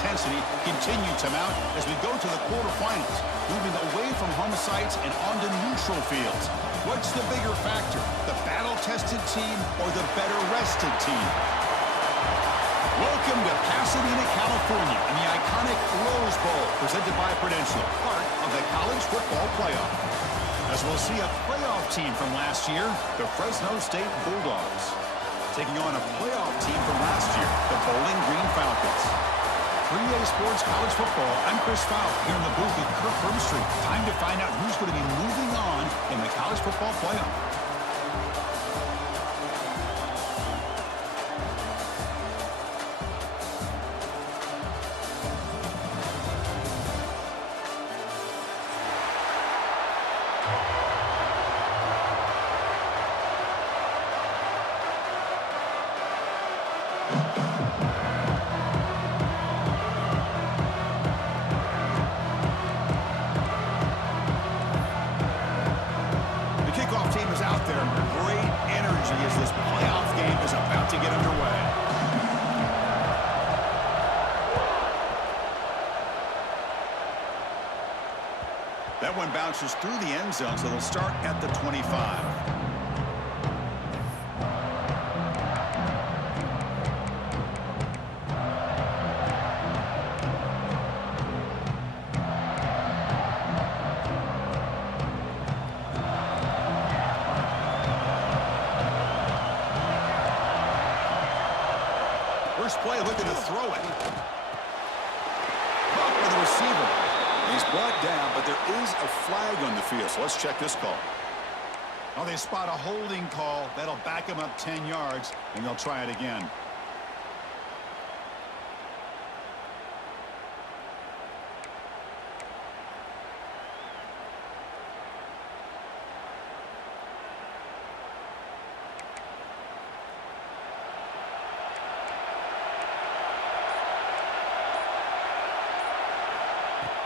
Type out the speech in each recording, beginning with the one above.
intensity continue to mount as we go to the quarterfinals, moving away from home sites and onto neutral fields. What's the bigger factor, the battle-tested team or the better-rested team? Welcome to Pasadena, California, in the iconic Rose Bowl, presented by Prudential, part of the college football playoff. As we'll see a playoff team from last year, the Fresno State Bulldogs, taking on a playoff team from last year, the Bowling Green Falcons. 3A Sports College Football, I'm Chris Fowler, here in the booth with Kirk Herbstreit. Time to find out who's going to be moving on in the college football playoff. That one bounces through the end zone, so they'll start at the 25. First play, looking to throw it. Caught by the receiver. He's brought down, but there is a flag on the field, so let's check this call. Oh, they spot a holding call. That'll back him up 10 yards, and they'll try it again.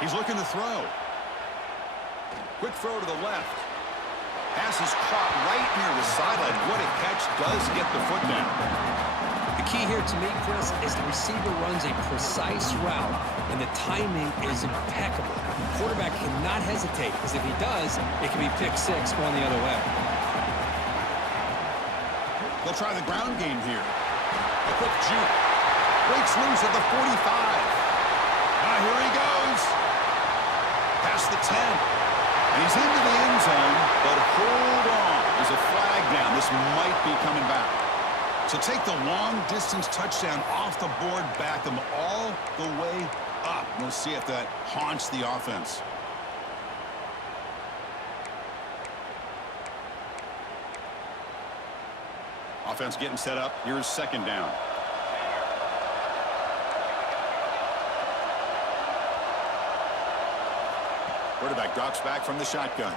He's looking to throw. Quick throw to the left. Pass is caught right near the sideline. What a catch, does get the foot down. The key here to me, Chris, is the receiver runs a precise route, and the timing is impeccable. The quarterback cannot hesitate, because if he does, it can be pick six going the other way. They'll try the ground game here. A quick juke. Breaks loose at the 45. Now here he goes. Past the 10. And he's into the end zone, but hold on. There's a flag down. This might be coming back. So take the long-distance touchdown off the board, back them all the way up. We'll see if that haunts the offense. Offense getting set up. Here's second down. Quarterback drops back from the shotgun.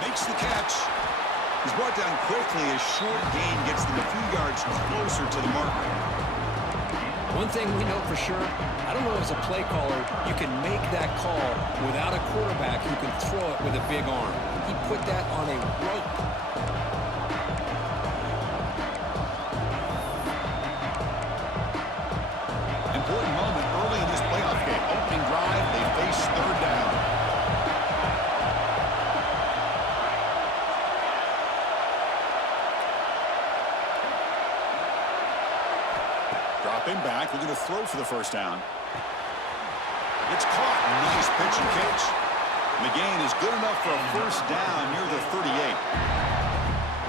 Makes the catch. He's brought down quickly. A short gain gets them a few yards closer to the marker. One thing we know for sure, I don't know as a play caller, you can make that call without a quarterback who can throw it with a big arm. He put that on a rope. Important moment early in this playoff game. Opening drive, they face third down. Dropping back, looking to throw for the first down. It's caught. Nice pitch and catch. The gain is good enough for a first down near the 38.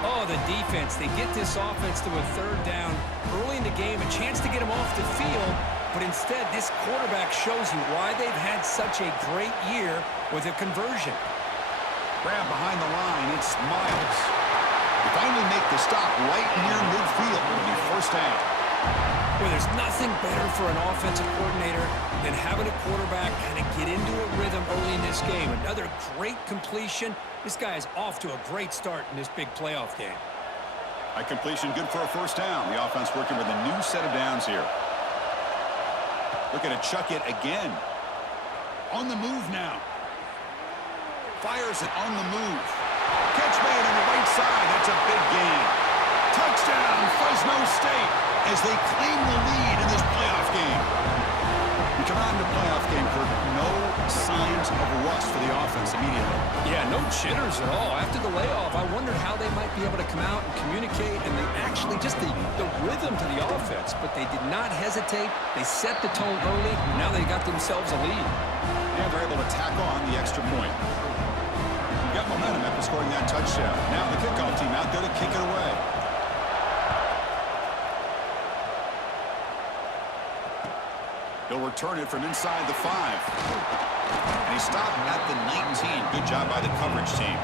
Oh, the defense. They get this offense to a third down early in the game, a chance to get them off the field, but instead this quarterback shows you why they've had such a great year with a conversion. Grab behind the line. It's Miles. They finally make the stop right near midfield. It'll be first down. Well, there's nothing better for an offensive coordinator than having a quarterback kind of get into a rhythm early in this game. Another great completion. This guy is off to a great start in this big playoff game. A completion good for a first down. The offense working with a new set of downs here. Looking to chuck it again. On the move now. Fires it on the move. Catch made on the right side. That's a big gain. Touchdown, Fresno State, as they claim the lead in this playoff game. We come out into playoff game, Kurt. No signs of rust for the offense immediately. Yeah, no jitters at all. After the layoff, I wondered how they might be able to come out and communicate, and they actually just the rhythm to the offense. But they did not hesitate. They set the tone early. Now they got themselves a lead. And they're able to tack on the extra point. Got momentum after scoring that touchdown. Now the kickoff team out there to kick it away. He'll return it from inside the 5. And he stopped at the 19. Good job by the coverage team.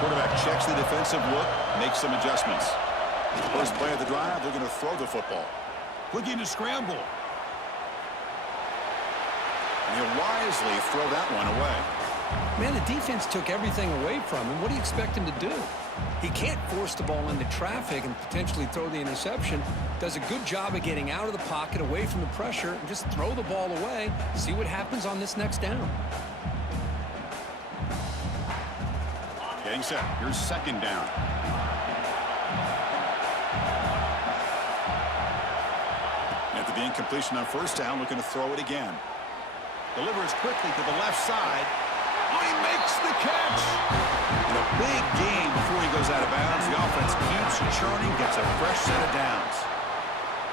Quarterback checks the defensive look, makes some adjustments. First play of the drive, they're going to throw the football. Looking to scramble. And he'll wisely throw that one away. Man, the defense took everything away from him. What do you expect him to do? He can't force the ball into traffic and potentially throw the interception. Does a good job of getting out of the pocket, away from the pressure, and just throw the ball away. See what happens on this next down. Getting set. Here's second down. After the incompletion on first down, looking to throw it again. Delivers quickly to the left side. Oh, he makes the catch. And a big gain before he goes out of bounds. The offense keeps churning, gets a fresh set of downs.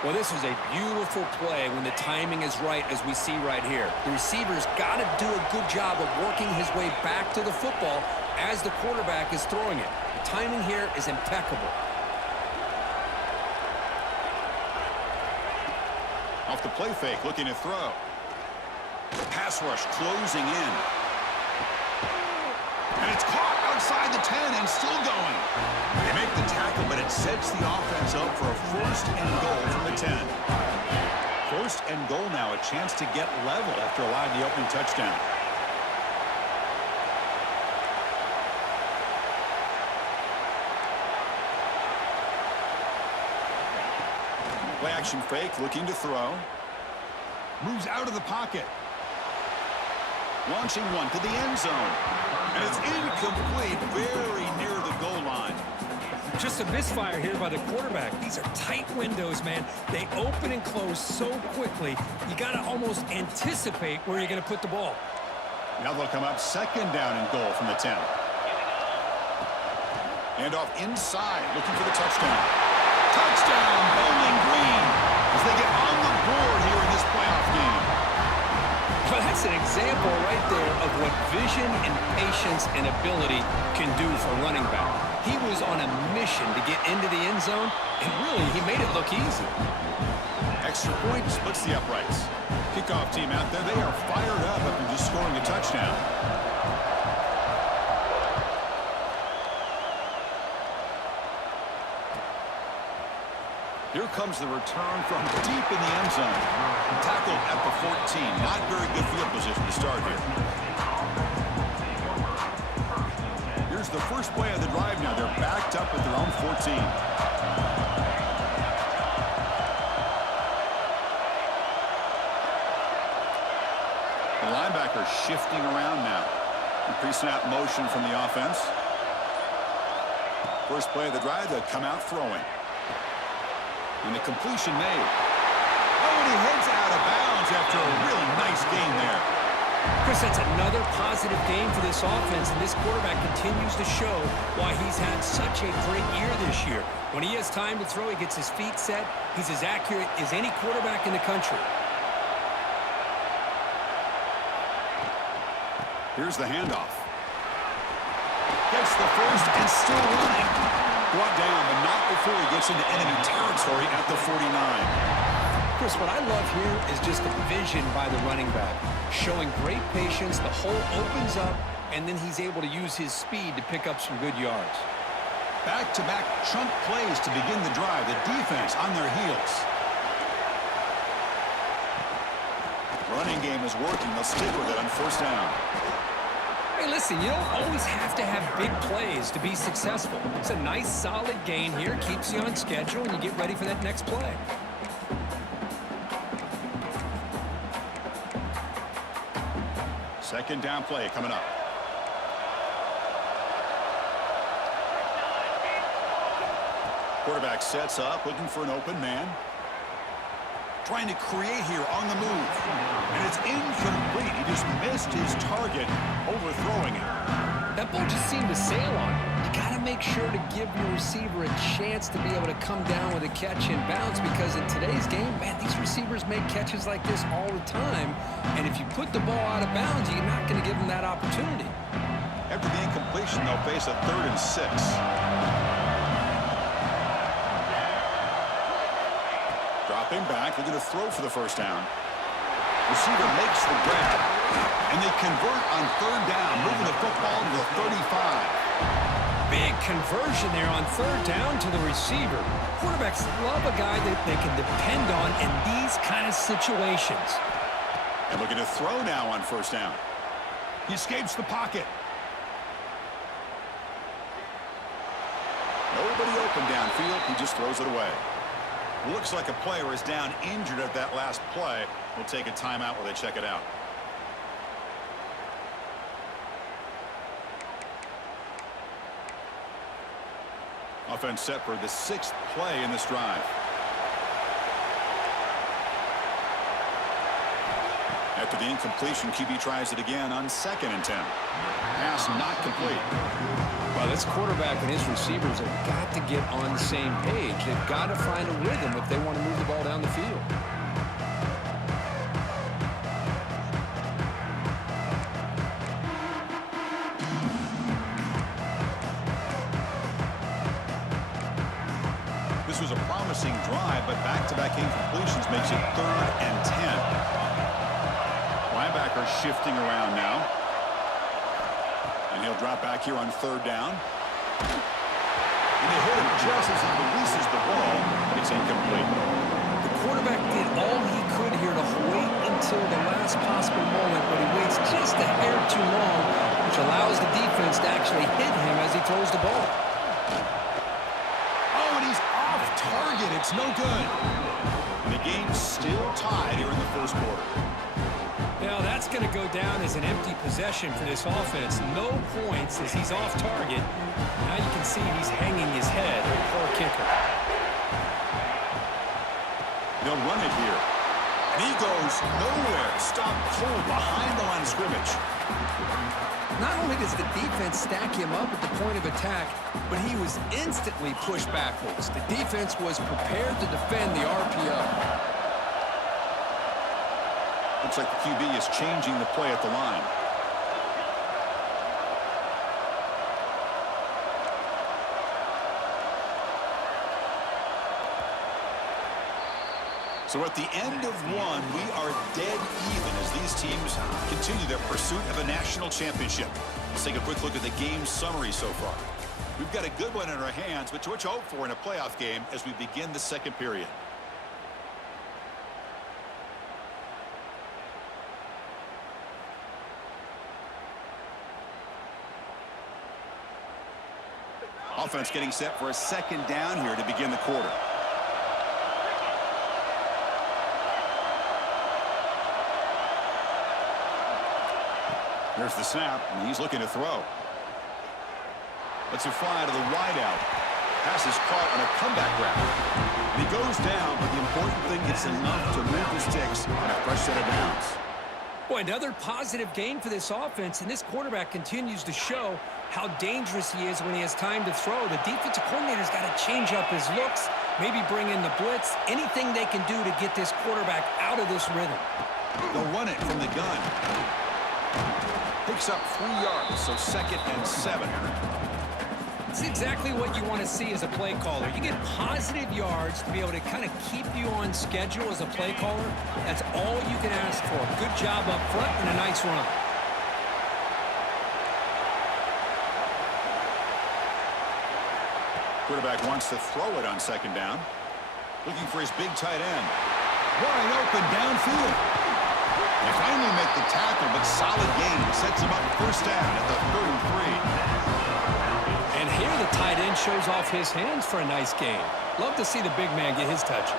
Well, this is a beautiful play when the timing is right, as we see right here. The receiver's got to do a good job of working his way back to the football as the quarterback is throwing it. The timing here is impeccable. Off the play fake, looking to throw. Pass rush closing in. And it's caught outside the 10 and still going. They make the tackle, but it sets the offense up for a first and goal from the 10. First and goal now, a chance to get level after allowing the opening touchdown. Play action fake, looking to throw. Moves out of the pocket. Launching one to the end zone. And it's incomplete, very near the goal line. Just a misfire here by the quarterback. These are tight windows, man. They open and close so quickly. You got to almost anticipate where you're going to put the ball. Now they'll come up second down and goal from the 10. And off inside, looking for the touchdown. Touchdown, Bowling Green, as they get on the board here in this playoff game. Well, that's an example right there of what vision and patience and ability can do for a running back. He was on a mission to get into the end zone, and really, he made it look easy. Extra point splits the uprights. Kickoff team out there, they are fired up after just scoring a touchdown. Here comes the return from deep in the end zone. Tackled at the 14. Not very good field position to start here. Here's the first play of the drive now. They're backed up at their own 14. The linebacker shifting around now. Pre-snap motion from the offense. First play of the drive, they'll come out throwing. And the completion made. Oh, and he heads out of bounds after a really nice game there. Chris, that's another positive game for this offense, and this quarterback continues to show why he's had such a great year this year. When he has time to throw, he gets his feet set. He's as accurate as any quarterback in the country. Here's the handoff. Gets the first and still running. Brought down, but not before he gets into enemy territory at the 49. Chris, what I love here is just the vision by the running back. Showing great patience, the hole opens up, and then he's able to use his speed to pick up some good yards. Back-to-back chunk plays to begin the drive. The defense on their heels. Running game is working. They'll stick with it on first down. Hey, listen, you don't always have to have big plays to be successful. It's a nice, solid gain here. Keeps you on schedule, and you get ready for that next play. Second down play coming up. Quarterback sets up, looking for an open man. Trying to create here on the move. And it's incomplete. He just missed his target, overthrowing it. That ball just seemed to sail on. You got to make sure to give your receiver a chance to be able to come down with a catch and bounce, because in today's game, man, these receivers make catches like this all the time. And if you put the ball out of bounds, you're not going to give them that opportunity. After the incompletion, they'll face a 3rd and 6. Dropping back, looking to throw for the first down. Receiver makes the grab, and they convert on 3rd down, moving the football to the 35. Big conversion there on 3rd down to the receiver. Quarterbacks love a guy that they can depend on in these kind of situations. And looking to throw now on 1st down. He escapes the pocket. Nobody open downfield. He just throws it away. Looks like a player is down injured at that last play. We'll take a timeout while they check it out. Offense set for the 6th play in this drive. After the incompletion, QB tries it again on 2nd and 10. Pass not complete. Well, this quarterback and his receivers have got to get on the same page. They've got to find a rhythm if they want to move the ball down the field. This was a promising drive, but back-to-back incompletions makes it 3rd and 10. Linebacker shifting around now. And he'll drop back here on 3rd down. And they hit him just as he releases the ball. It's incomplete. The quarterback did all he could here to wait until the last possible moment, but he waits just a hair too long, which allows the defense to actually hit him as he throws the ball. Oh, and he's off target. It's no good. And the game's still tied here in the 1st quarter. Now that's going to go down as an empty possession for this offense. No points as he's off target. Now you can see he's hanging his head. Poor kicker. They'll run it here. And he goes nowhere. Stop cold behind the line of scrimmage. Not only does the defense stack him up at the point of attack, but he was instantly pushed backwards. The defense was prepared to defend the RPO. Looks like the QB is changing the play at the line. So at the end of one, we are dead even as these teams continue their pursuit of a national championship. Let's take a quick look at the game summary so far. We've got a good one in our hands, but to what you hope for in a playoff game as we begin the 2nd period. Offense getting set for a 2nd down here to begin the quarter. There's the snap, and he's looking to throw. Lets it fly to the wideout. Pass is caught on a comeback route. And he goes down, but the important thing is enough to move the sticks on a fresh set of downs. Boy, another positive game for this offense, and this quarterback continues to show how dangerous he is when he has time to throw. The defensive coordinator's got to change up his looks, maybe bring in the blitz, anything they can do to get this quarterback out of this rhythm. They'll run it from the gun. Picks up 3 yards, so 2nd and 7. It's exactly what you want to see as a play caller. You get positive yards to be able to kind of keep you on schedule as a play caller. That's all you can ask for. Good job up front and a nice run. Quarterback wants to throw it on 2nd down. Looking for his big tight end. Wide open downfield. They finally make the tackle, but solid gain. Sets him up 1st down at the 33. And here the tight end shows off his hands for a nice gain. Love to see the big man get his touches.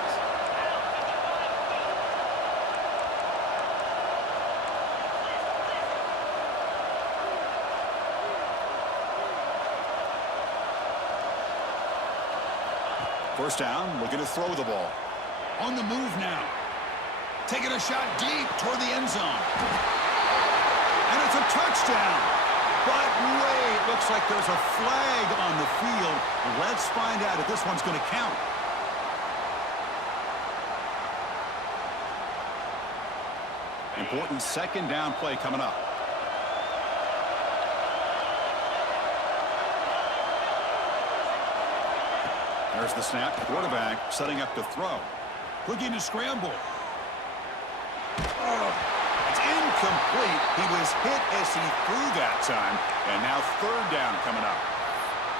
First down, looking to throw the ball. On the move now. Taking a shot deep toward the end zone. And it's a touchdown. But wait, looks like there's a flag on the field. Let's find out if this one's going to count. Important second down play coming up. There's the snap. Quarterback setting up to throw. Looking to scramble. It's incomplete. He was hit as he threw that time. And now third down coming up.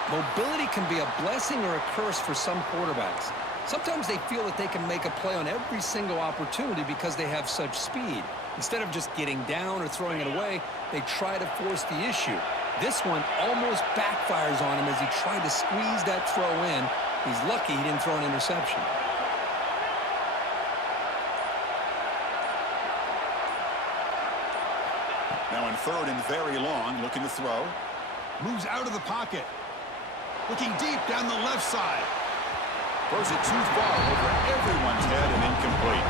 Mobility can be a blessing or a curse for some quarterbacks. Sometimes they feel that they can make a play on every single opportunity because they have such speed. Instead of just getting down or throwing it away, they try to force the issue. This one almost backfires on him as he tried to squeeze that throw in. He's lucky he didn't throw an interception. Now in third and very long, looking to throw. Moves out of the pocket. Looking deep down the left side. Throws it too far over everyone's head and incomplete.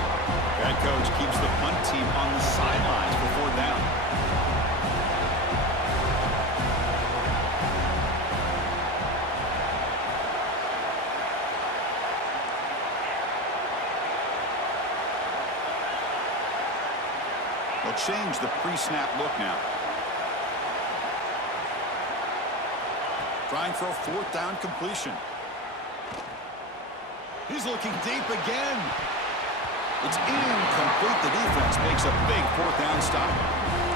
That coach keeps the punt team on the sidelines for fourth down. They'll change the pre-snap look now. Trying for a fourth down completion. He's looking deep again. It's incomplete. The defense makes a big fourth down stop.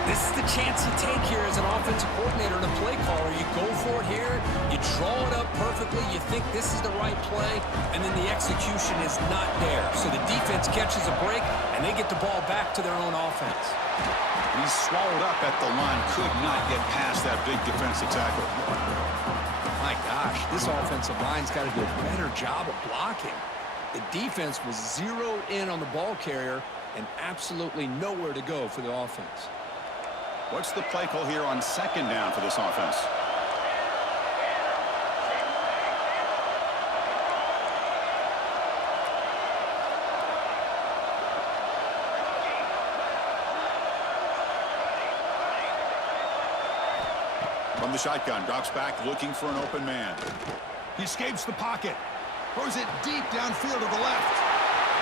This is the chance you take here as an offensive coordinator and a play caller. You go for it here. You draw it up perfectly. You think this is the right play, and then the execution is not there. So the defense catches a break, and they get the ball back to their own offense. He's swallowed up at the line. Could not get past that big defensive tackle. My gosh, this offensive line's got to do a better job of blocking. The defense was zeroed in on the ball carrier and absolutely nowhere to go for the offense. What's the play call here on second down for this offense? From the shotgun, drops back looking for an open man. He escapes the pocket. Throws it deep downfield to the left.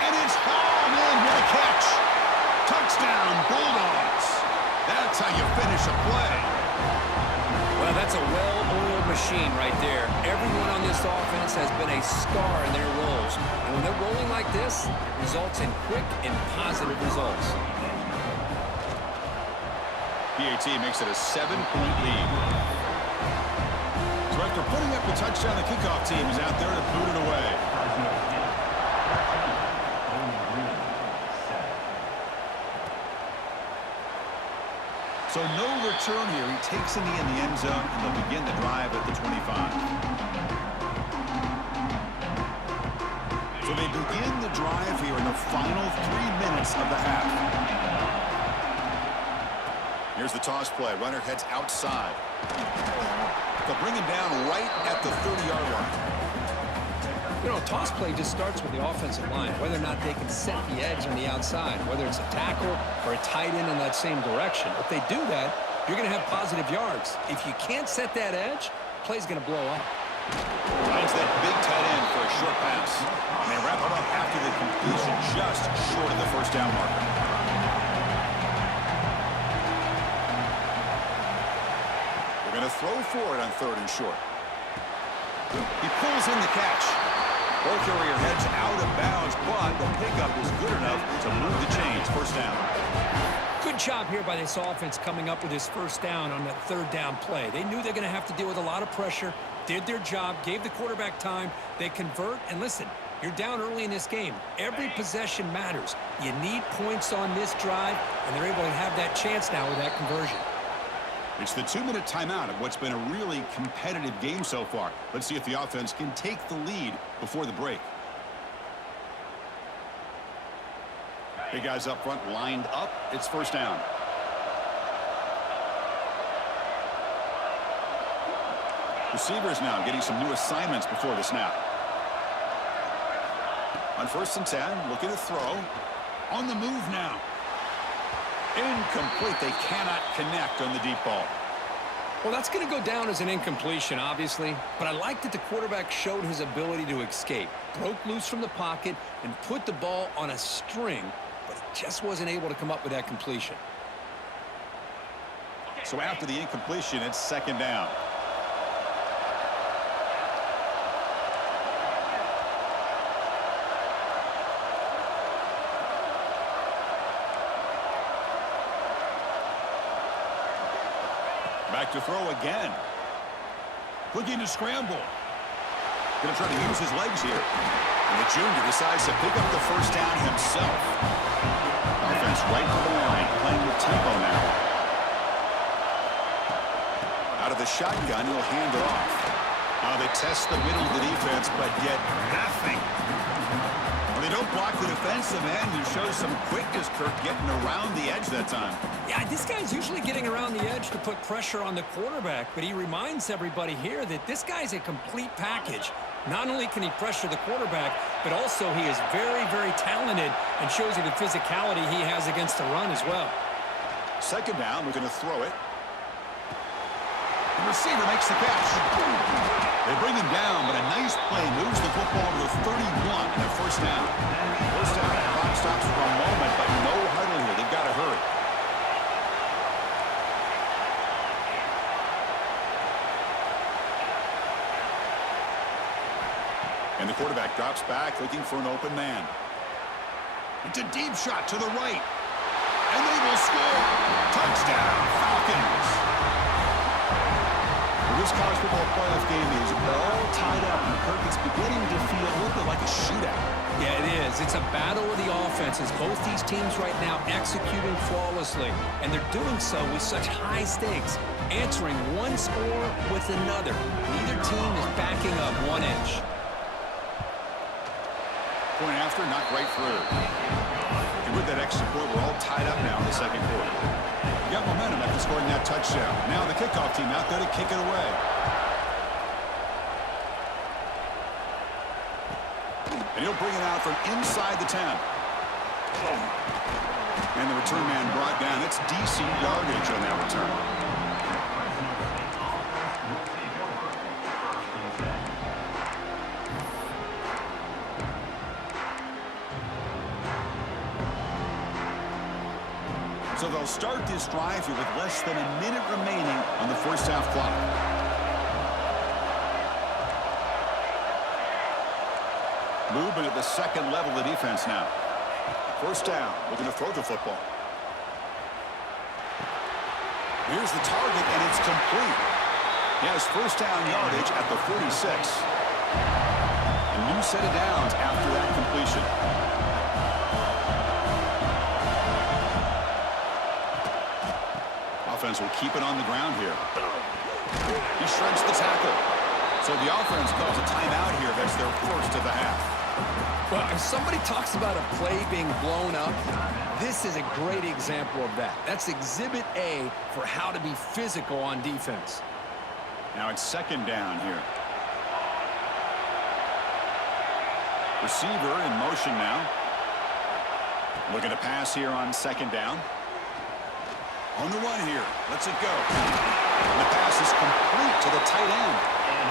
And it's hauled in with a catch. Touchdown, Bulldogs. That's how you finish a play. Well, that's a well-oiled machine right there. Everyone on this offense has been a star in their roles. And when they're rolling like this, it results in quick and positive results. PAT makes it a 7-point lead. So after putting up the touchdown, the kickoff team is out there to boot it away. So no return here. He takes a knee in the end zone, and they'll begin the drive at the 25. So they begin the drive here in the final 3 minutes of the half. Here's the toss play. Runner heads outside. They'll bring him down right at the 30-yard line. You know, a toss play just starts with the offensive line, whether or not they can set the edge on the outside, whether it's a tackle or a tight end in that same direction. If they do that, you're going to have positive yards. If you can't set that edge, play's going to blow up. Finds that big tight end for a short pass. And they wrap it up after the completion just short of the first down marker. They're going to throw for it on third and short. He pulls in the catch. Ball carrier heads out of bounds, but the pickup is good enough to move the chains. First down. Good job here by this offense coming up with this first down on that third down play. They knew they're going to have to deal with a lot of pressure, did their job, gave the quarterback time. They convert, and listen, you're down early in this game. Every possession matters. You need points on this drive, and they're able to have that chance now with that conversion. It's the 2-minute timeout of what's been a really competitive game so far. Let's see if the offense can take the lead before the break. Big guys up front lined up. It's first down. Receivers now getting some new assignments before the snap. On 1st and 10, looking to throw. On the move now. Incomplete. They cannot connect on the deep ball. Well, that's going to go down as an incompletion, obviously. But I like that the quarterback showed his ability to escape. Broke loose from the pocket and put the ball on a string. But he just wasn't able to come up with that completion. So after the incompletion, it's 2nd down. Back to throw again. Looking to scramble. Going to try to use his legs here. And the junior decides to pick up the 1st down himself. Offense right to the line, playing with tempo now. Out of the shotgun, he'll hand it off. They test the middle of the defense, but get nothing. Well, they don't block the defensive end, who shows some quickness, Kirk, getting around the edge that time. Yeah, this guy's usually getting around the edge to put pressure on the quarterback, but he reminds everybody here that this guy's a complete package. Not only can he pressure the quarterback, but also he is very, very talented and shows you the physicality he has against the run as well. 2nd down, we're going to throw it. The receiver makes the catch. They bring him down, but a nice play moves the football to the 31 and a 1st down. 1st down, the clock stops for a moment, but no huddle here. They've got to hurry. And the quarterback drops back, looking for an open man. It's a deep shot to the right. And they will score. Touchdown, Falcons. This college football playoff game is all tied up, and Kirk, it's beginning to feel a little bit like a shootout. Yeah, it is. It's a battle of the offenses. Both these teams right now executing flawlessly, and they're doing so with such high stakes, answering one score with another. Neither team is backing up 1 inch. Point after, not right through. And with that extra point, we're all tied up now in the 2nd quarter. Got momentum after scoring that touchdown. Now the kickoff team out there to kick it away. And he'll bring it out from inside the 10. And the return man brought down. It's decent yardage on that return. So they'll start this drive here with less than a minute remaining on the 1st half clock. Movement at the 2nd level of the defense now. 1st down, looking to throw the football. Here's the target, and it's complete. He has 1st down yardage at the 46. A new set of downs after that completion. Offense will keep it on the ground here. He shreds the tackle. So the offense calls a timeout here. That's their 1st of the half. Well, if somebody talks about a play being blown up, this is a great example of that. That's Exhibit A for how to be physical on defense. Now it's 2nd down here. Receiver in motion now. Looking to pass here on 2nd down. On the run here. Lets it go. And the pass is complete to the tight end.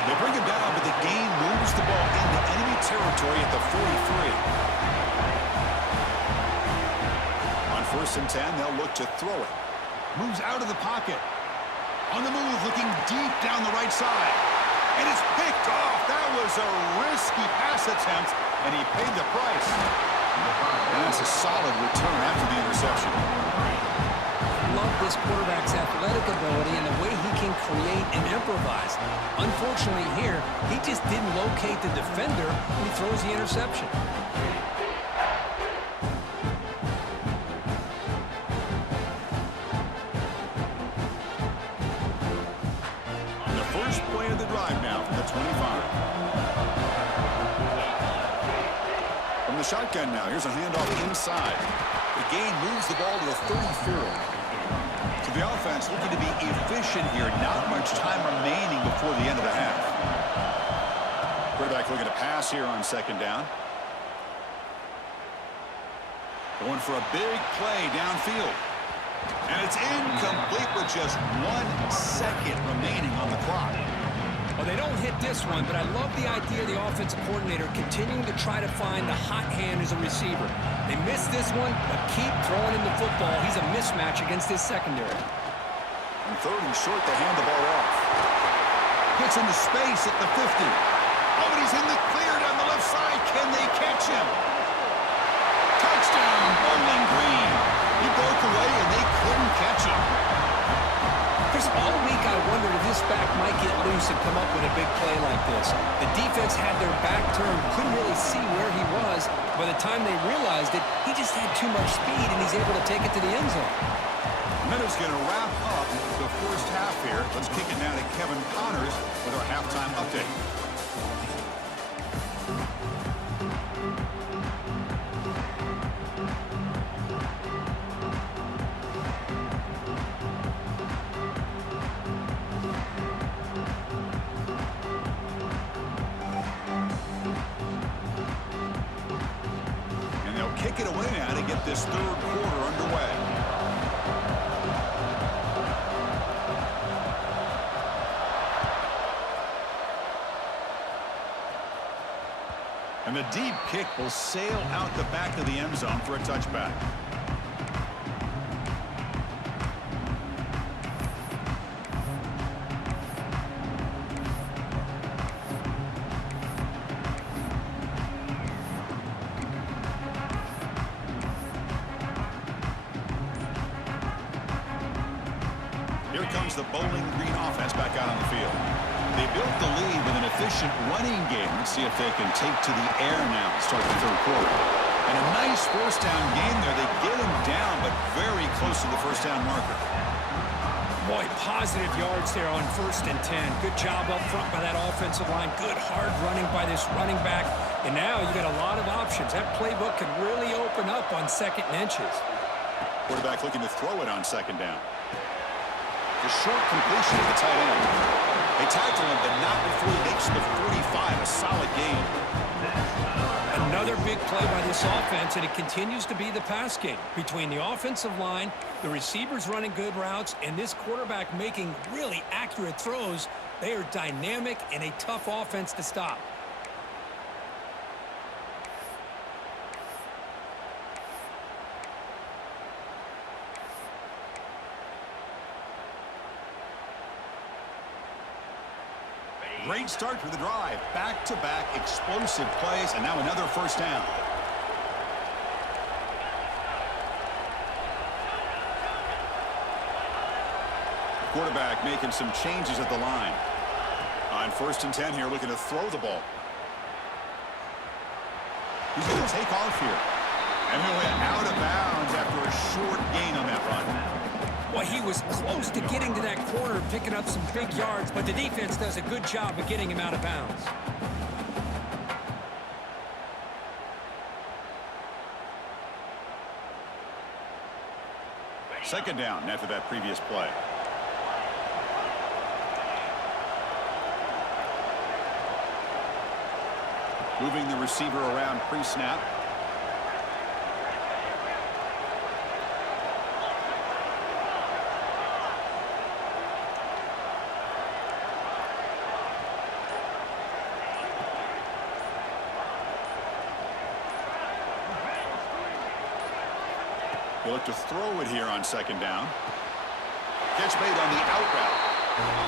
They bring him down, but the gain moves the ball into enemy territory at the 43. On 1st and 10, they'll look to throw it. Moves out of the pocket. On the move, looking deep down the right side. And it's picked off. That was a risky pass attempt, and he paid the price. And that's a solid return after the interception. Love this quarterback's athletic ability and the way he can create and improvise. Unfortunately here, he just didn't locate the defender when he throws the interception. The first play of the drive now from the 25. From the shotgun now, here's a handoff inside. The gain moves the ball to the 34. So the offense looking to be efficient here. Not much time remaining before the end of the half. Quarterback looking to pass here on 2nd down. Going for a big play downfield. And it's incomplete with just 1 second remaining on the clock. Well, they don't hit this one, but I love the idea of the offensive coordinator continuing to try to find the hot hand as a receiver. They missed this one, but keep throwing him the football. He's a mismatch against his secondary. On 3rd and short, they hand the ball off. Gets into space at the 50. Oh, and he's in the clear down the left side. Can they catch him? Touchdown, Bowling Green. He broke away, and they couldn't catch him. Chris, all week I wondered if this back might get loose and come up with a big play like this. The defense had their back turned, couldn't really see where he was. By the time they realized it, he just had too much speed, and he's able to take it to the end zone. Minutes going to wrap up the first half here. Let's kick it now to Kevin Connors with our halftime update. Kick it away now to get this 3rd quarter underway. And the deep kick will sail out the back of the end zone for a touchback. Here comes the Bowling Green offense back out on the field. They built the lead with an efficient running game. Let's see if they can take to the air now to start the 3rd quarter. And a nice 1st down game there. They get him down, but very close to the 1st down marker. Boy, positive yards there on 1st and 10. Good job up front by that offensive line. Good hard running by this running back. And now you got a lot of options. That playbook can really open up on 2nd and inches. Quarterback looking to throw it on 2nd down. The short completion to the tight end. They tackle him, but not before he makes the 45. A solid game. Another big play by this offense, and it continues to be the pass game. Between the offensive line, the receivers running good routes, and this quarterback making really accurate throws, they are dynamic and a tough offense to stop. Great start for the drive. Back-to-back explosive plays, and now another 1st down. Quarterback making some changes at the line. On 1st and 10 here, looking to throw the ball. He's going to take off here. And he went out of bounds after a short gain on that run. Well, he was close to getting to that corner, picking up some big yards, but the defense does a good job of getting him out of bounds. Second down after that previous play. Moving the receiver around pre-snap. He'll look to throw it here on 2nd down. Catch made on the out route.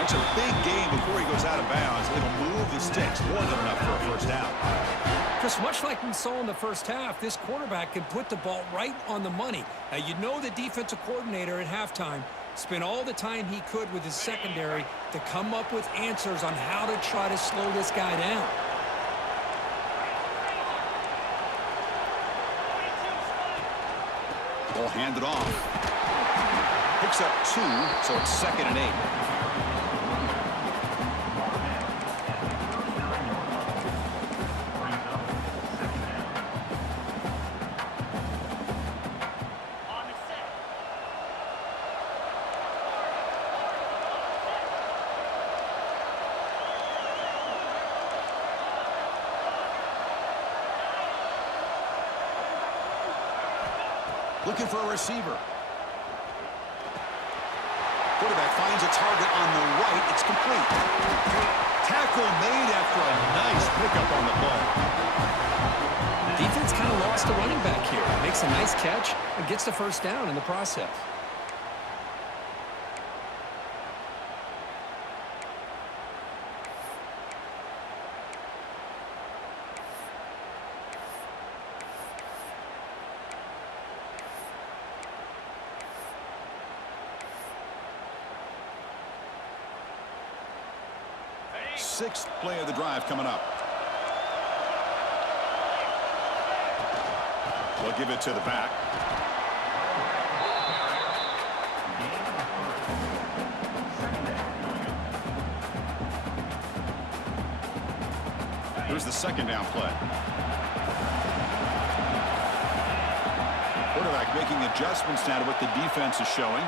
It's a big gain before he goes out of bounds. It'll move the sticks. More than enough for a 1st down. Chris, much like we saw in the 1st half, this quarterback can put the ball right on the money. Now, you know the defensive coordinator at halftime spent all the time he could with his secondary to come up with answers on how to try to slow this guy down. Ball handed off. Picks up 2, so it's 2nd and 8. Looking for a receiver. Quarterback finds a target on the right. It's complete. Tackle made after a nice pickup on the play. Defense kind of lost a running back here. Makes a nice catch and gets the first down in the process. Sixth play of the drive coming up. We'll give it to the back. Here's the second down play. Quarterback making adjustments now to what the defense is showing.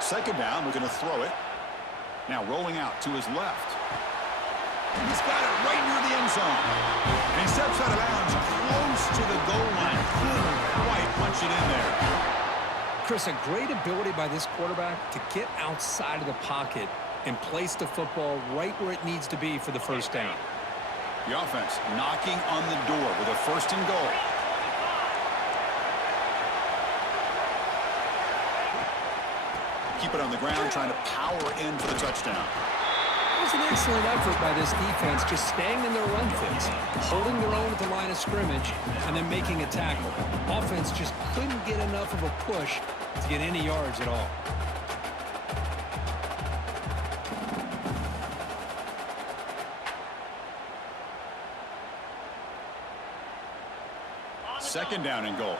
Second down, we're going to throw it. Now rolling out to his left. He's got it right near the end zone. And he steps out of bounds close to the goal line. Couldn't quite punch it in there. Chris, a great ability by this quarterback to get outside of the pocket and place the football right where it needs to be for the first down. The offense knocking on the door with a first and goal. Keep it on the ground, trying to power in for the touchdown. It was an excellent effort by this defense, just staying in their run fits, holding their own at the line of scrimmage, and then making a tackle. Offense just couldn't get enough of a push to get any yards at all. Second down and goal.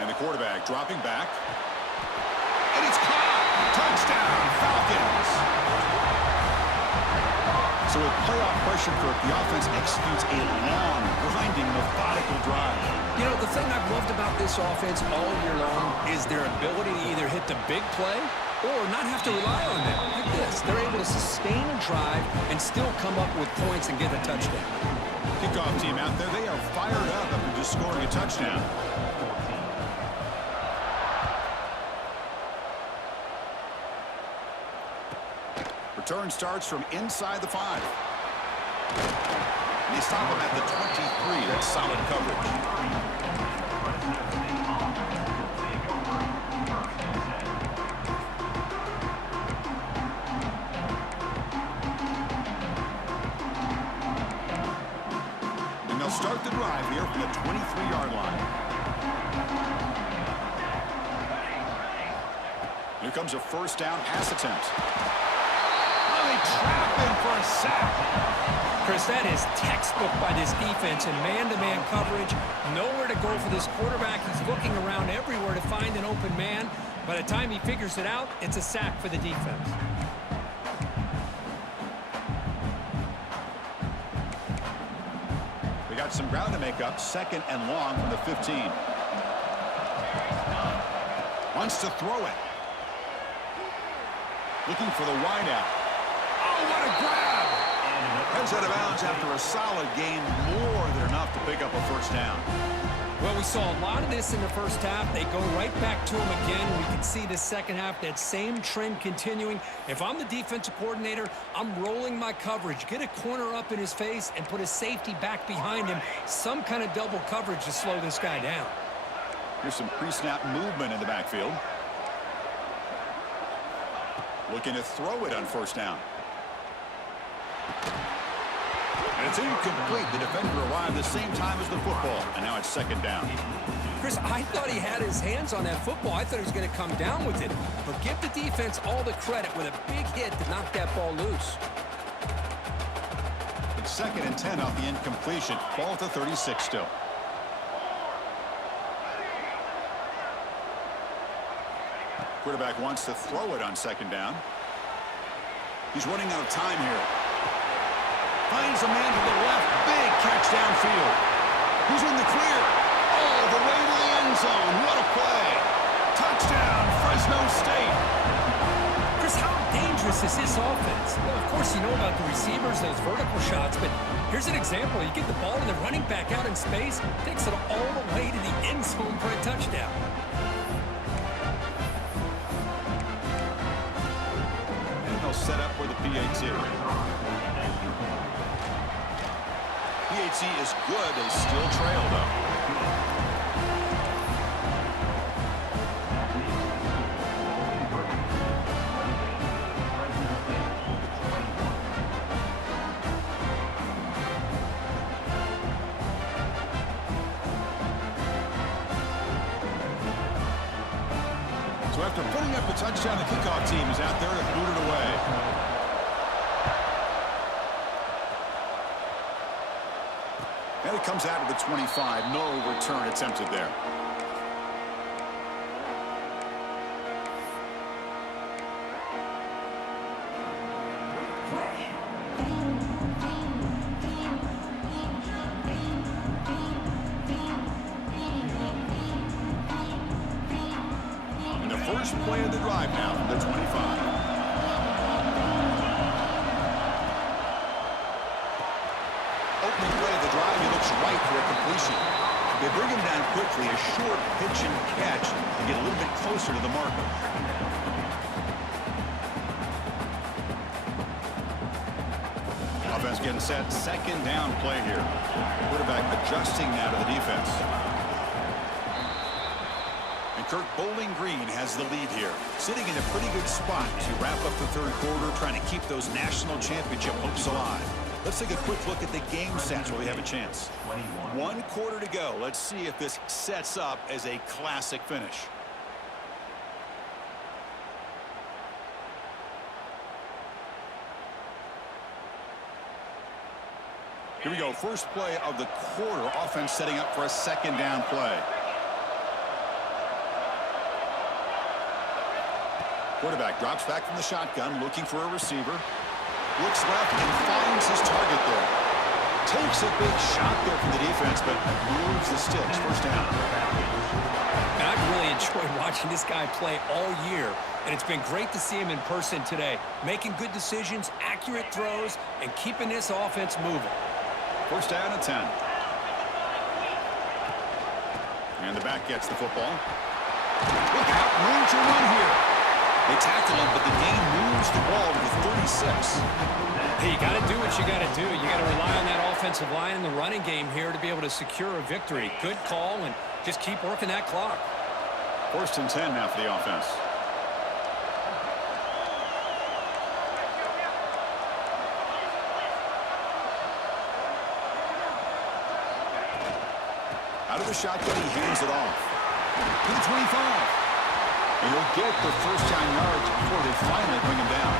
And the quarterback dropping back. And it's caught. Touchdown, Falcons. So with playoff pressure, Kirk, the offense executes a long, grinding, methodical drive. You know, the thing I've loved about this offense all year long is their ability to either hit the big play or not have to rely on them. Like this, they're able to sustain a drive and still come up with points and get a touchdown. Kickoff team out there, they are fired up after just scoring a touchdown. Return starts from inside the 5. They stop him at the 23. That's solid coverage. And they'll start the drive here from the 23-yard line. Here comes a first down pass attempt. They trap him for a sack. Chris, that is textbook by this defense in man-to-man coverage. Nowhere to go for this quarterback. He's looking around everywhere to find an open man. By the time he figures it out, it's a sack for the defense. We got some ground to make up. Second and long from the 15. Wants to throw it. Looking for the wideout. Oh, what a grab! Heads out of bounds after a solid gain, more than enough to pick up a first down. Well, we saw a lot of this in the first half. They go right back to him again. We can see the second half, that same trend continuing. If I'm the defensive coordinator, I'm rolling my coverage. Get a corner up in his face and put a safety back behind him. Some kind of double coverage to slow this guy down. Here's some pre-snap movement in the backfield. Looking to throw it on first down. And it's incomplete. The defender arrived the same time as the football, and now it's second down. Chris, I thought he had his hands on that football. I thought he was going to come down with it. But give the defense all the credit with a big hit to knock that ball loose. It's second and 10 off the incompletion. Ball at the 36 still. Quarterback wants to throw it on second down. He's running out of time here. Finds a man to the left. Big catch downfield. Who's in the clear? All the way to the end zone. What a play. Touchdown, Fresno State. Chris, how dangerous is this offense? Well, of course, you know about the receivers, those vertical shots, but here's an example. You get the ball and the running back out in space, takes it all the way to the end zone for a touchdown. And they'll set up for the PAT. PAT is good. They still trail, though. So after putting up a touchdown, the kickoff team is out there to boot it away. And it comes out of the 25. No return attempted there. And the first play of the drive now from the 25. Opening play of the drive, he looks right for a completion. They bring him down quickly, a short pitch and catch to get a little bit closer to the marker. Offense getting set, second down play here. Quarterback adjusting now to the defense. And Kirk Bowling Green has the lead here, sitting in a pretty good spot to wrap up the third quarter, trying to keep those national championship hopes alive. Let's take a quick look at the game stats while we have a chance. 1 quarter to go. Let's see if this sets up as a classic finish. Here we go. First play of the quarter. Offense setting up for a second down play. Quarterback drops back from the shotgun, looking for a receiver. Looks left and finds his target there. Takes a big shot there from the defense, but moves the sticks. First down. And I've really enjoyed watching this guy play all year, and it's been great to see him in person today, making good decisions, accurate throws, and keeping this offense moving. First down and 10. And the back gets the football. Look out, room to run here. They tackle him, but the gain moves the ball to the 36. Hey, you got to do what you got to do. You got to rely on that offensive line in the running game here to be able to secure a victory. Good call, and just keep working that clock. First and 10 now for the offense. Out of the shotgun, he hands it off. To the 25. And he'll get the first down yards before they finally bring him down.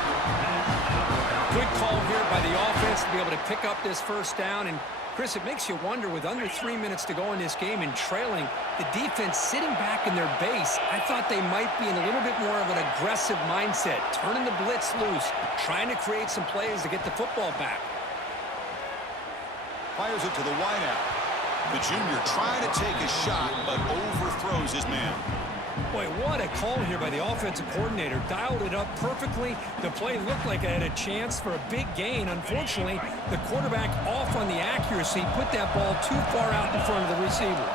Good call here by the offense to be able to pick up this first down. And, Chris, it makes you wonder, with under 3 minutes to go in this game and trailing, the defense sitting back in their base, I thought they might be in a little bit more of an aggressive mindset, turning the blitz loose, trying to create some plays to get the football back. Fires it to the wideout. The junior trying to take a shot, but overthrows his man. Boy, what a call here by the offensive coordinator. Dialed it up perfectly. The play looked like it had a chance for a big gain. Unfortunately, the quarterback off on the accuracy, put that ball too far out in front of the receiver.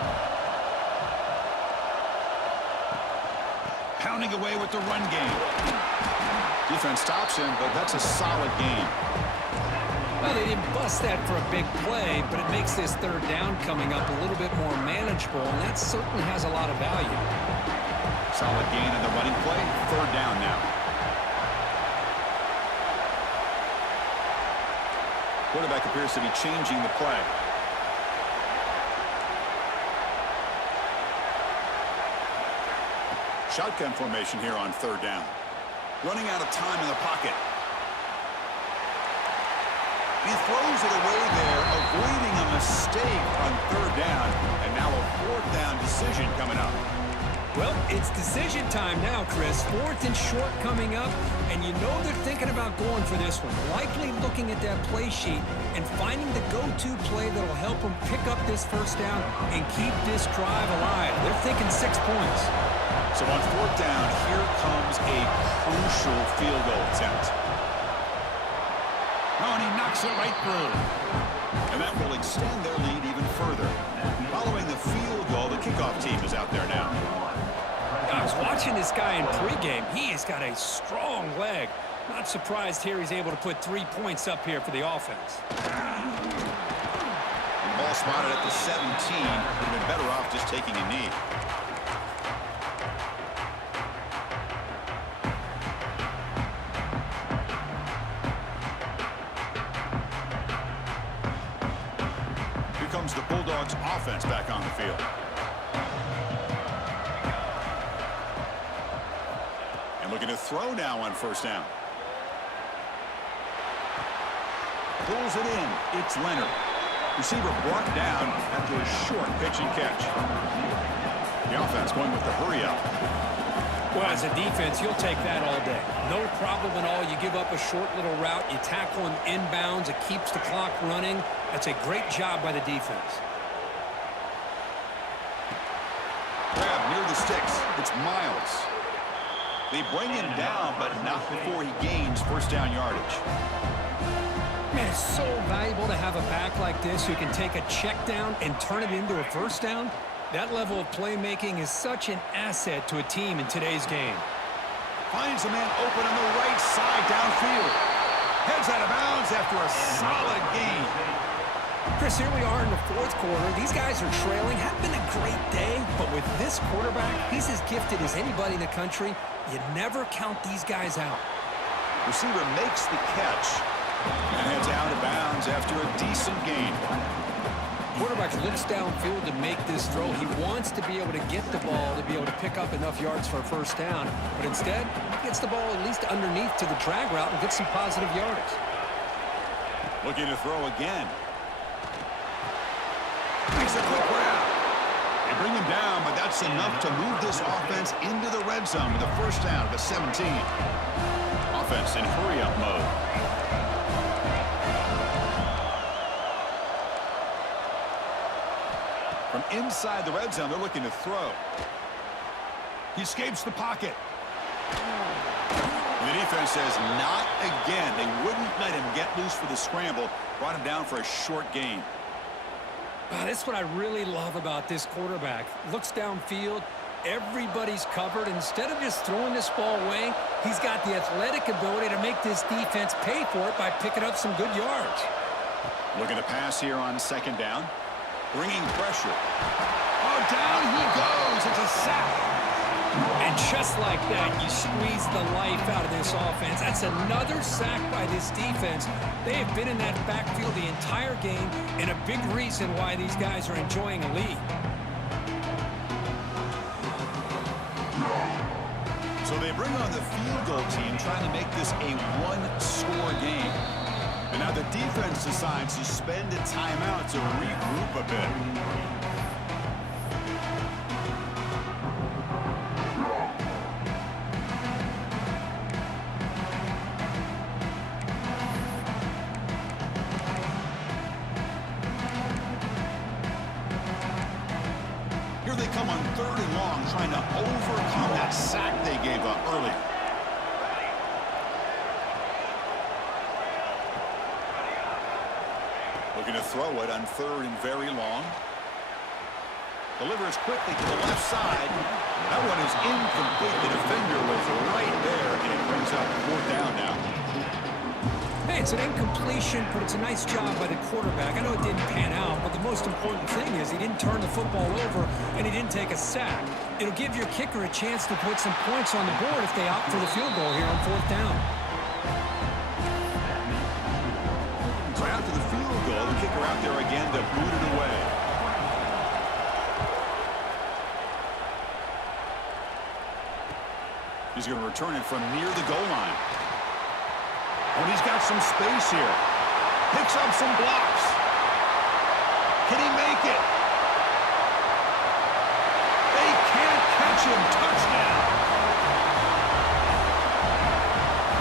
Pounding away with the run game. Defense stops him, but that's a solid gain. Well, they didn't bust that for a big play, but it makes this third down coming up a little bit more manageable, and that certainly has a lot of value. Solid gain in the running play. Third down now. Quarterback appears to be changing the play. Shotgun formation here on third down. Running out of time in the pocket. He throws it away there, avoiding a mistake on third down, and now a fourth down decision coming up. Well, it's decision time now, Chris. Fourth and short coming up, and you know they're thinking about going for this one. Likely looking at that play sheet and finding the go-to play that will help them pick up this first down and keep this drive alive. They're thinking 6 points. So on 4th down, here comes a crucial field goal attempt. Oh, and he knocks it right through. And that will extend their lead even further. Following the field goal, the kickoff team is out there now. I was watching this guy in pregame. He has got a strong leg. Not surprised here he's able to put 3 points up here for the offense. Ball spotted at the 17. Would have been better off just taking a knee. Here comes the Bulldogs offense back on the field. And looking to throw now on 1st down. Pulls it in. It's Leonard. Receiver brought down after a short pitch and catch. The offense going with the hurry up. Well, as a defense, you'll take that all day. No problem at all. You give up a short little route. You tackle him inbounds. It keeps the clock running. That's a great job by the defense. Grab near the sticks. It's Miles. They bring him down, but not before he gains 1st down yardage. Man, it's so valuable to have a back like this who can take a check down and turn it into a 1st down. That level of playmaking is such an asset to a team in today's game. Finds a man open on the right side downfield. Heads out of bounds after a solid gain. Chris, here we are in the 4th quarter. These guys are trailing. Have been a great day, but with this quarterback, he's as gifted as anybody in the country. You never count these guys out. Receiver makes the catch and heads out of bounds after a decent gain. Quarterback looks downfield to make this throw. He wants to be able to get the ball to be able to pick up enough yards for a 1st down, but instead, he gets the ball at least underneath to the drag route and gets some positive yards. Looking to throw again. Makes a quick grab. They bring him down, but that's enough to move this offense into the red zone with a 1st down at the 17. Offense in hurry-up mode. From inside the red zone, they're looking to throw. He escapes the pocket. And the defense says, not again. They wouldn't let him get loose for the scramble. Brought him down for a short gain. That's what I really love about this quarterback. Looks downfield. Everybody's covered. Instead of just throwing this ball away, he's got the athletic ability to make this defense pay for it by picking up some good yards. Looking to pass here on 2nd down. Bringing pressure. Oh, down he goes. It's a sack. And just like that, you squeeze the life out of this offense. That's another sack by this defense. They have been in that backfield the entire game, and a big reason why these guys are enjoying a lead. So they bring on the field goal team, trying to make this a 1-score game. And now the defense decides to spend a timeout to regroup a bit. Here they come on 3rd and long, trying to overcome that sack they gave up earlier. Looking to throw it on 3rd and very long. Delivers quickly to the left side. That one is incomplete. The defender was right there, and it brings up 4th down now. Hey, it's an incompletion, but it's a nice job by the quarterback. I know it didn't pan out, but the most important thing is he didn't turn the football over, and he didn't take a sack. It'll give your kicker a chance to put some points on the board if they opt for the field goal here on 4th down. So after the field goal, the kicker out there again to boot it away. He's going to return it from near the goal line. Oh, and he's got some space here. Picks up some blocks. Can he make it? They can't catch him. Touchdown.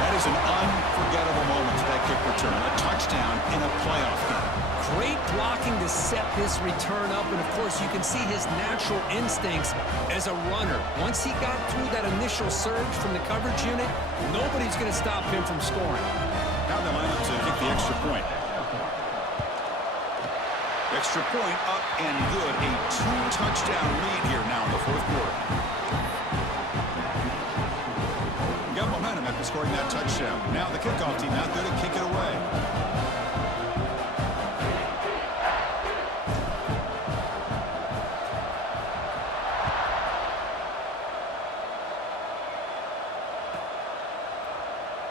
That is an unforgettable moment to that kick return. A touchdown in a playoff game. blocking to set this return up, and of course you can see his natural instincts as a runner. Once he got through that initial surge from the coverage unit, nobody's going to stop him from scoring. Now they line up to kick the extra point. Extra point up and good. A 2-touchdown lead here now in the fourth quarter. Got momentum after scoring that touchdown. Now the kickoff team out there to kick it away.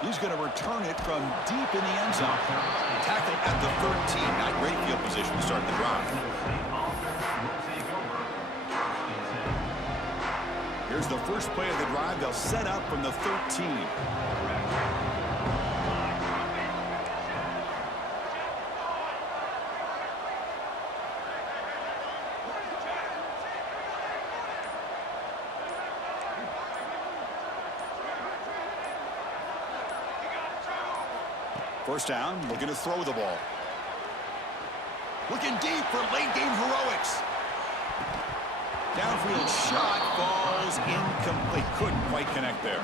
He's going to return it from deep in the end zone. Tackle at the 13. Not great field position to start the drive. Here's the first play of the drive. They'll set up from the 13. First down, looking to throw the ball. Looking deep for late-game heroics. Downfield shot falls incomplete. Couldn't quite connect there.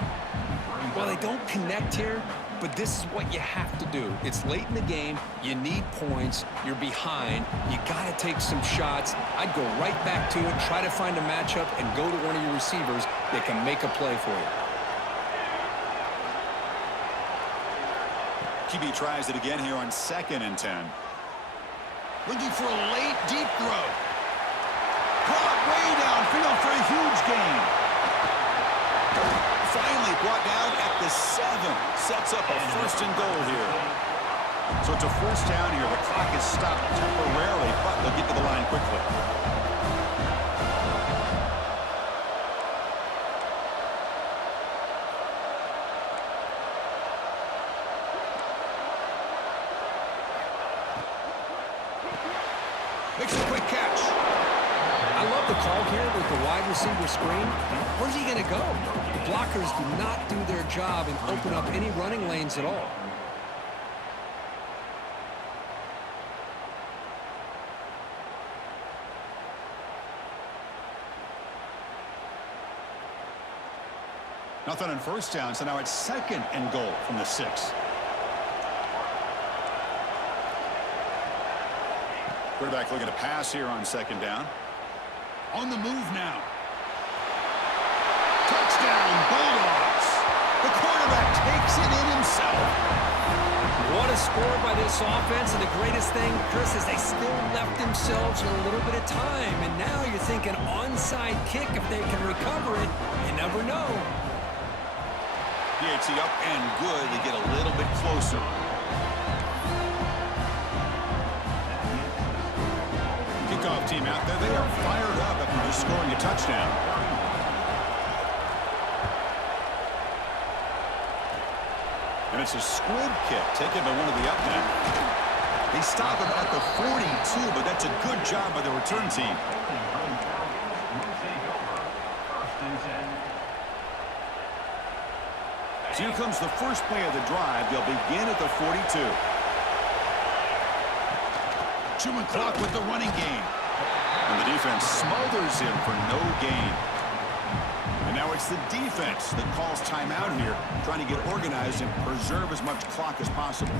Well, they don't connect here, but this is what you have to do. It's late in the game. You need points. You're behind. You got to take some shots. I'd go right back to it, try to find a matchup, and go to one of your receivers that can make a play for you. QB tries it again here on 2nd and 10. Looking for a late, deep throw. Caught way downfield for a huge gain. Finally brought down at the 7. Sets up a 1st and goal here. So it's a 1st down here. The clock is stopped temporarily, but they'll get to the line quickly. Makes a quick catch. I love the call here with the wide receiver screen. Where's he going to go? The blockers do not do their job and open up any running lanes at all. Nothing on 1st down, so now it's 2nd and goal from the 6. Quarterback looking to pass here on 2nd down. On the move now. Touchdown, Bulldogs. The quarterback takes it in himself. What a score by this offense, and the greatest thing, Chris, is they still left themselves a little bit of time, and now you're thinking onside kick if they can recover it. You never know. PAT up and good. They get a little bit closer. Kickoff team out there. They are fired up after just scoring a touchdown. And it's a squib kick taken by one of the up men. They stop him at the 42, but that's a good job by the return team. So here comes the first play of the drive. They'll begin at the 42. Chewing clock with the running game. And the defense smothers him for no gain. And now it's the defense that calls timeout here, trying to get organized and preserve as much clock as possible.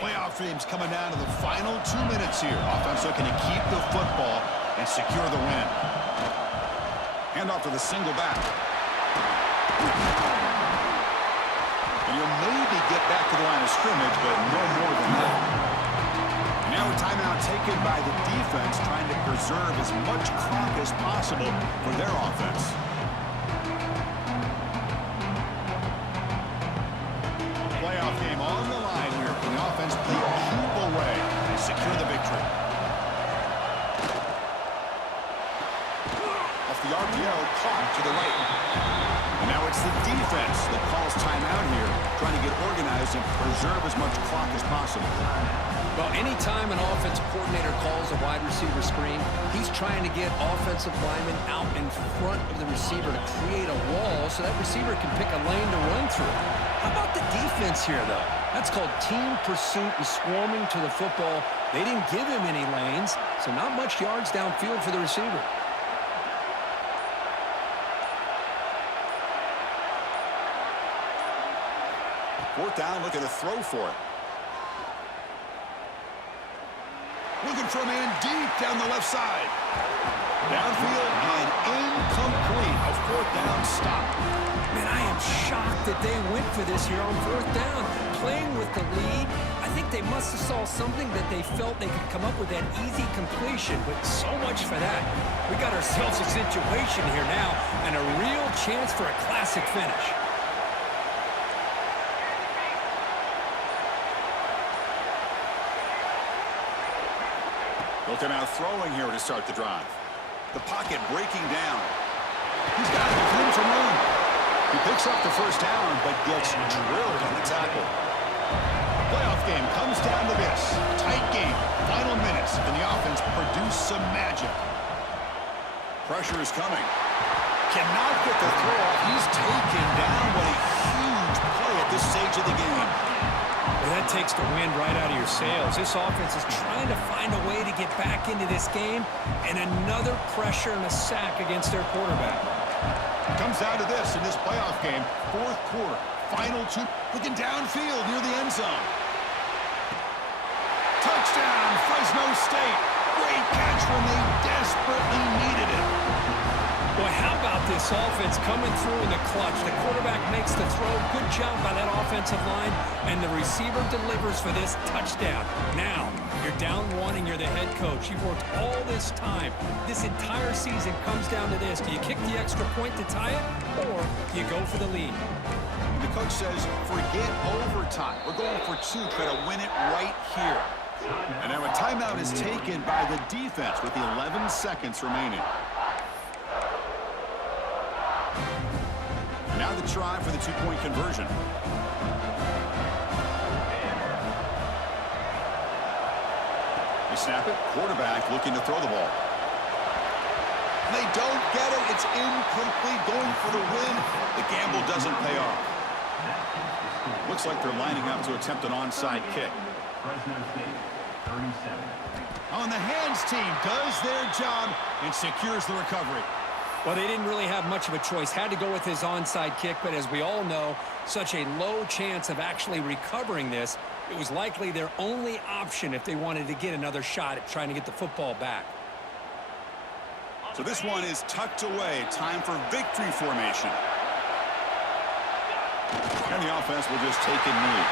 Playoff dreams coming down to the final 2 minutes here. Offense looking to keep the football and secure the win. Hand off to the single back. And you'll maybe get back to the line of scrimmage, but no more than that. And now a timeout taken by the defense, trying to preserve as much clock as possible for their offense. Playoff game on the line here for the offense. They keep away and secure the victory. Off the the RPO caught to the right. And now it's the defense that calls timeout here, trying to get organized and preserve as much clock as possible. Well, anytime an offensive coordinator calls a wide receiver screen, he's trying to get offensive linemen out in front of the receiver to create a wall so that receiver can pick a lane to run through. How about the defense here, though? That's called team pursuit and swarming to the football. They didn't give him any lanes, so not much yards downfield for the receiver. Fourth down, looking to throw for it. Looking for a man deep down the left side. Downfield and incomplete. A fourth down stop. Man, I am shocked that they went for this here on fourth down. Playing with the lead, I think they must have saw something that they felt they could come up with that easy completion, but so much for that. We got ourselves a situation here now and a real chance for a classic finish. Looking out throwing here to start the drive. The pocket breaking down. He's got enough room to run. He picks up the first down, but gets drilled on the tackle. Playoff game comes down to this. Tight game. Final minutes. Can the offense produce some magic? Pressure is coming. Cannot get the throw off. He's taken down. What a huge play at this stage of the game. Well, that takes the wind right out of your sails. This offense is trying to find a way to get back into this game, and another pressure and a sack against their quarterback. It comes down to this in this playoff game. Fourth quarter, final two, looking downfield near the end zone. Touchdown, Fresno State. Great catch when they desperately needed it. Boy, how about this offense coming through in the clutch? The quarterback makes the throw. Good job by that offensive line. And the receiver delivers for this touchdown. Now, you're down one and you're the head coach. You've worked all this time. This entire season comes down to this. Do you kick the extra point to tie it, or do you go for the lead? The coach says, forget overtime. We're going for two. Try to win it right here. And now a timeout is taken by the defense with 11 seconds remaining. Now the try for the two-point conversion. They snap it. Quarterback looking to throw the ball. They don't get it. It's incomplete. Going for the win. The gamble doesn't pay off. Looks like they're lining up to attempt an onside kick. Fresno State, 37. On the hands team does their job and secures the recovery. Well, they didn't really have much of a choice. Had to go with his onside kick, but as we all know, such a low chance of actually recovering this. It was likely their only option if they wanted to get another shot at trying to get the football back. So this one is tucked away. Time for victory formation. And the offense will just take a knee.